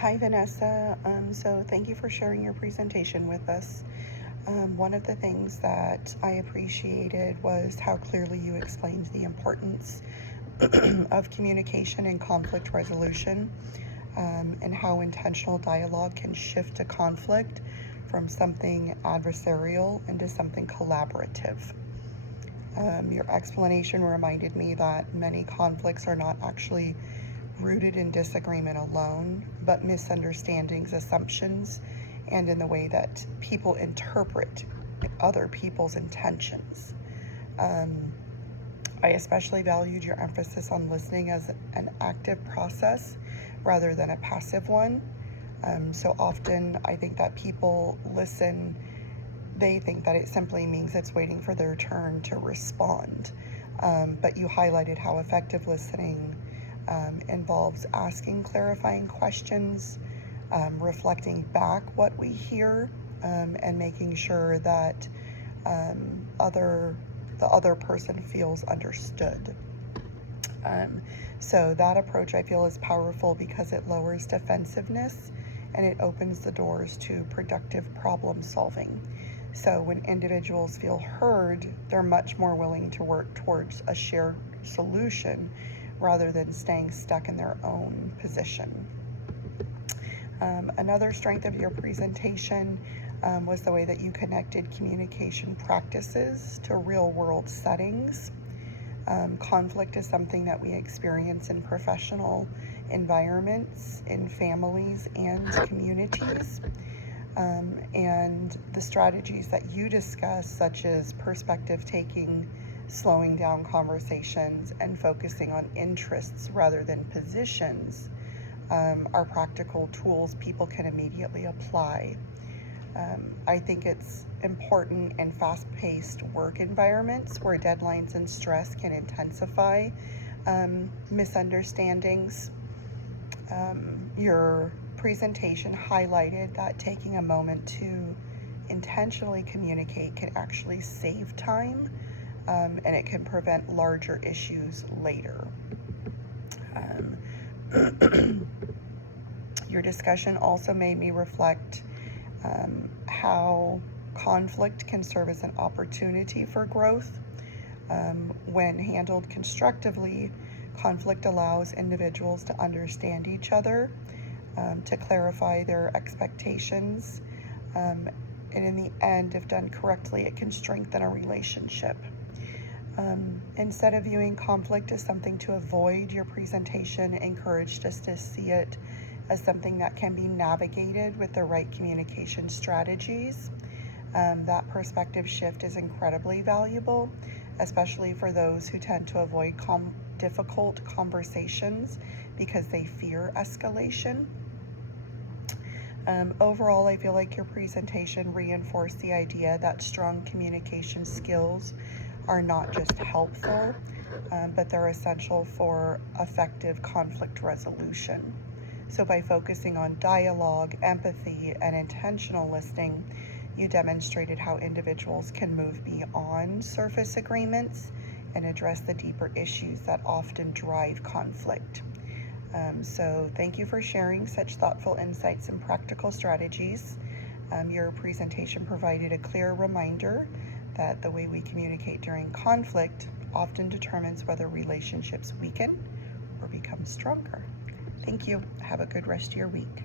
Hi, Vanessa. So thank you for sharing your presentation with us. One of the things that I appreciated was how clearly you explained the importance of communication and conflict resolution, and how intentional dialogue can shift a conflict from something adversarial into something collaborative. Your explanation reminded me that many conflicts are not actually rooted in disagreement alone, but misunderstandings, assumptions, and in the way that people interpret other people's intentions. Um, I especially valued your emphasis on listening as an active process rather than a passive one. So often, I think that people listen, they think that it simply means it's waiting for their turn to respond. But you highlighted how effective listening involves asking clarifying questions, reflecting back what we hear, and making sure that the other person feels understood. Um, so that approach I feel is powerful because it lowers defensiveness and it opens the doors to productive problem solving. So when individuals feel heard, they're much more willing to work towards a shared solution rather than staying stuck in their own position. Another strength of your presentation was the way that you connected communication practices to real world settings. Conflict is something that we experience in professional environments, in families, and communities. And the strategies that you discuss, such as perspective taking, slowing down conversations, and focusing on interests rather than positions, are practical tools people can immediately apply. I think it's important in fast-paced work environments where deadlines and stress can intensify misunderstandings. Your presentation highlighted that taking a moment to intentionally communicate can actually save time, and it can prevent larger issues later. Um, your discussion also made me reflect how conflict can serve as an opportunity for growth. When handled constructively, conflict allows individuals to understand each other, to clarify their expectations, and in the end, if done correctly, it can strengthen a relationship. Instead of viewing conflict as something to avoid, your presentation encouraged us to see it as something that can be navigated with the right communication strategies. That perspective shift is incredibly valuable, especially for those who tend to avoid difficult conversations because they fear escalation. Overall, I feel like your presentation reinforced the idea that strong communication skills are not just helpful, but they're essential for effective conflict resolution. So by focusing on dialogue, empathy, and intentional listening, you demonstrated how individuals can move beyond surface agreements and address the deeper issues that often drive conflict. So thank you for sharing such thoughtful insights and practical strategies. Your presentation provided a clear reminder that the way we communicate during conflict often determines whether relationships weaken or become stronger. Thank you. Have a good rest of your week.